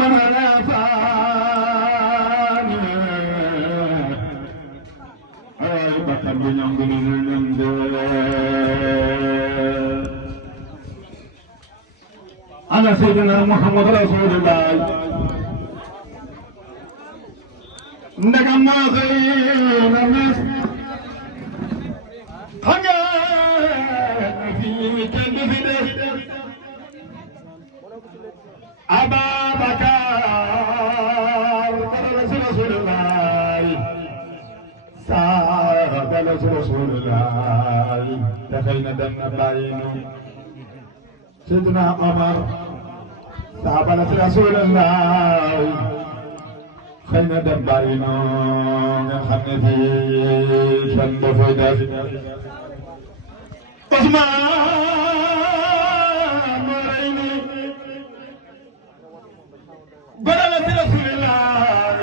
من غلافاني أي بكر بن عبد الحمد على سيدنا محمد رسول الله نجمع خير الناس حاجة في كل فداء أبا بكر رسول الله سعد رسول الله تخينا دم باينو سيدنا عمر سعد رسول الله خينا دم باينو خمنا في شند فداء عثمان مريني بدل رسول الله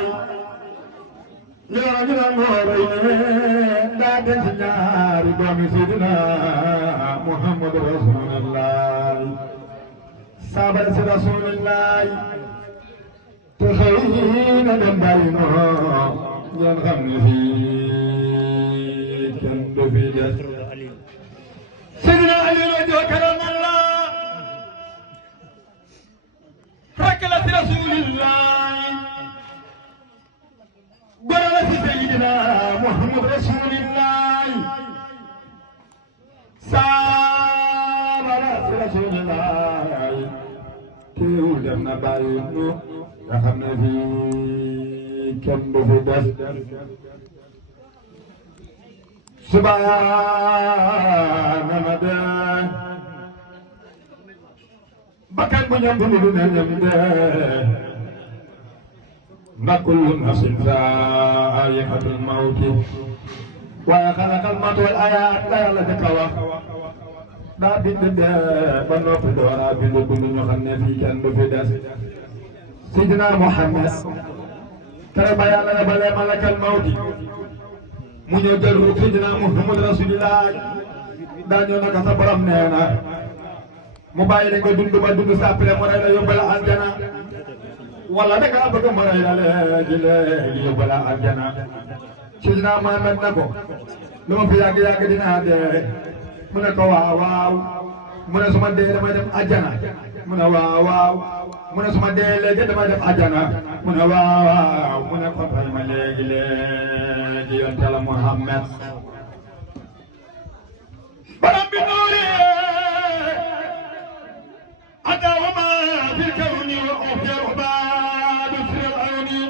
يا رجل مريني دادن سنار قوم سيدنا محمد رسول الله صابر رسول الله تخين دمباينو ينغم في كند في جسر سيدنا علي رضي كرم الله ركلت رسول الله برلت سيدنا محمد رسول الله سابرت رسول الله تولدنا باينو يخمنا في كند في جسر سبحان مدى بكر من يمدن يمدى نكل نفس ذائقة الموت وخلق الموت والآيات لا يلتقوا دا بند بنو فدورا بند بند نخن في كند في دس سيدنا محمد كرم يالا بل ملك الموت mu ñëw jël ru Seydina Muhammad Rasulillah daa ñëw naka sa borom nee na mu bàyyi la nga dund ba dund sàppale mu rey la yóbbu la aljana wala da ngaa bëgg mu rey la léegi yóbbu la aljana Seydina Muhammad na ko lu ma fi yàgg dinaa dee mu ne ko waaw mu ne su ma dee damay dem aljana mu ne waaw mu ne su ma dee léegi damay dem aljana mu ne waaw mu ne ko fay ma léegi yonent Yàlla Muhammad baram bi nuuri ata wa ma fil kawni wa ukhir ubad sir al ayni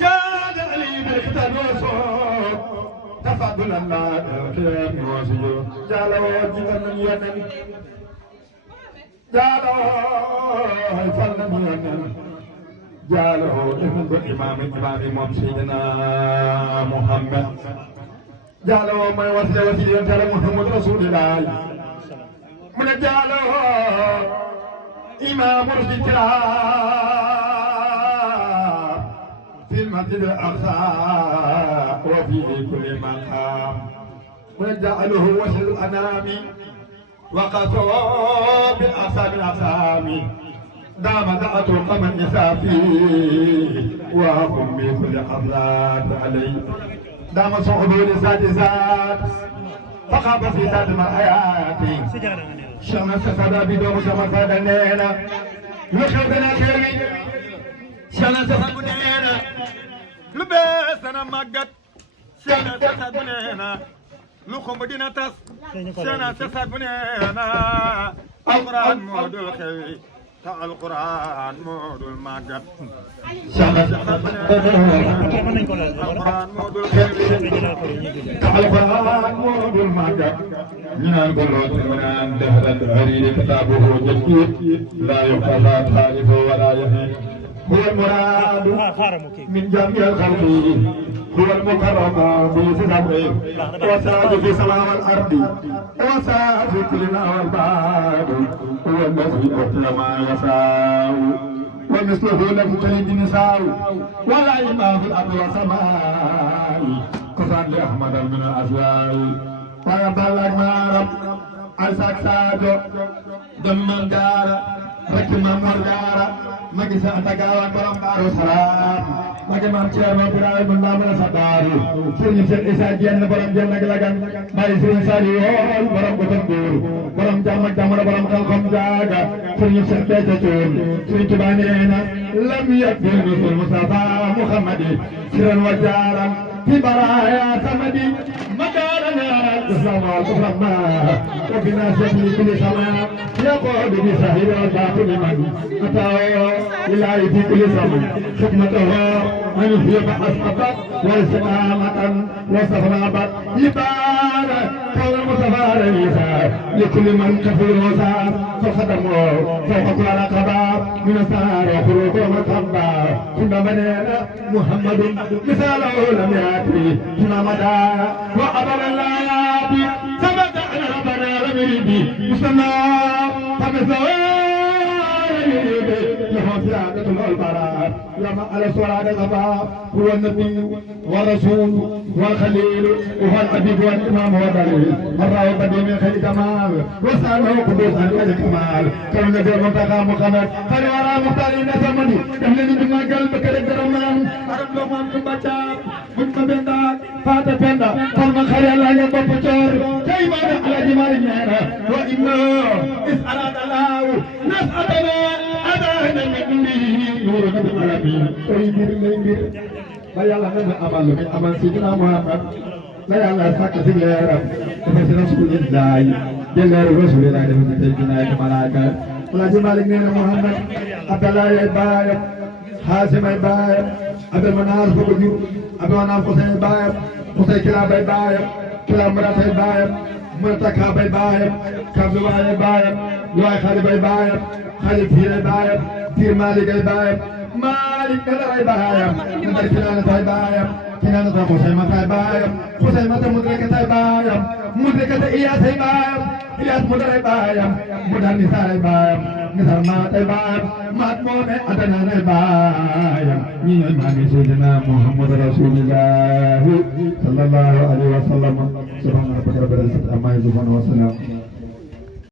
jad ali bil kitab wa suq tafadul allah kiram wa sujud jala wa jiban yanan jala fallan yanan جاله ابن الإمام موم سيدنا محمد جاله ما وسيلة جاله محمد رسول الله من جاله إمام الكرام في المسجد الأقصى وفي كل مقام من جعله وسيل الأنام وقصوا بالأقصى بالأقسام دام دعت قمن إسافي وهم بكل أمراض علي دام صعود لسات فخاب في ذات ما حياتي شمس سدا بدوم شمس سدا نينا لخيرنا خيري شمس سدا نينا لبسنا مجد شمس سدا نينا لخم بدينا تس شمس سدا نينا أمران مود الخير القرآن مود المجد القرآن مود المجد من القرآن من دهر الحرير كتابه جديد لا يقضى تاريخ ولا يهين هو المراد من جميع الخلق هو المكرم بسببه وساد في سماء الأرض وساد في كل الأرباب هو الذي أعطي ما يشاء ومثله لم تلد نساء ولا إمام في الأرض والسماء كفان لأحمد من الأسياء ويبلغ ما رب أساك سادو دم دار rek Maam Mor Jaara magi sa Tagaawaan borom Daaru Salaam magi Maam Ceerno Birahim Maam la sa daaru Sëriñ Cheikh Issa Diène borom Diène ak Lagan bàyyi Sëriñ Saliou borom ko tanduur borom jàmm ak jamono borom xelkom jaaga Sëriñ Cheikh Béthio Thioune Sëriñ Tuubaa nee na lam yakun nusul Mustafa Muhammadi siran wa jaaran في برايا سمدي مكاننا الإسلام والكفرما وفي ناسية كل سماء يقول بسهيل الباطل من أتاه إلهي في كل سماء حكمته أن يحيي حسبة واستقامة واستغرابة يبان كون المصطفى رئيسا لكل من كفر وسار فخدمه فوق كل رقبة من السار وخروج ومكبة كنا بنينا محمد مثاله لم يأتي كنا مدى وعبر الله يأتي ثبت أن ربنا لم يريد مسلم فمثله له سيادة البراء لما على سرعة الغفاء هو النبي والرسول والخليل وهو الحبيب والإمام والدليل مرة وبدي من خير كمال وسأله قدوس عن خير كمال كون نبي المنتقى محمد خير وراء مختارين زمني يملني بما قلبك للدرمان أرد لهم كبتاب كنت بنداك فاتت بندا فرما خير الله يبقى فجور كيما على جمال النهر وإنه إذ أراد الله نسألنا أدانا مني نور نبي العالمين ويبير ليبير لا يلا نما أمل من أمل سيدنا محمد لا يلا ساك سيدنا رسول رسول الله جل رسول الله من سيدنا كمالاك ولا جمال من محمد عبد الله يبايع حازم يبايع عبد المنار فوجو عبد المنار حسين يبايع حسين كلاب يبايع كلاب مرات يبايع مرتكا يبايع كابلوا يبايع لواي خالد يبايع خالد فير يبايع فير مالك يبايع مالك نذر يبايع نذر كنانة يبايع كنانة خسيمة يبايع خسيمة مدركة يبايع مدركة إياس يبايع إياس مدر يبايع مدر نساء يبايع نساء مات يبايع مات مومي أدنى يبايع نيو إمام سيدنا محمد رسول الله صلى الله عليه وسلم سبحان ربك رب العزة عما يصفون وسلام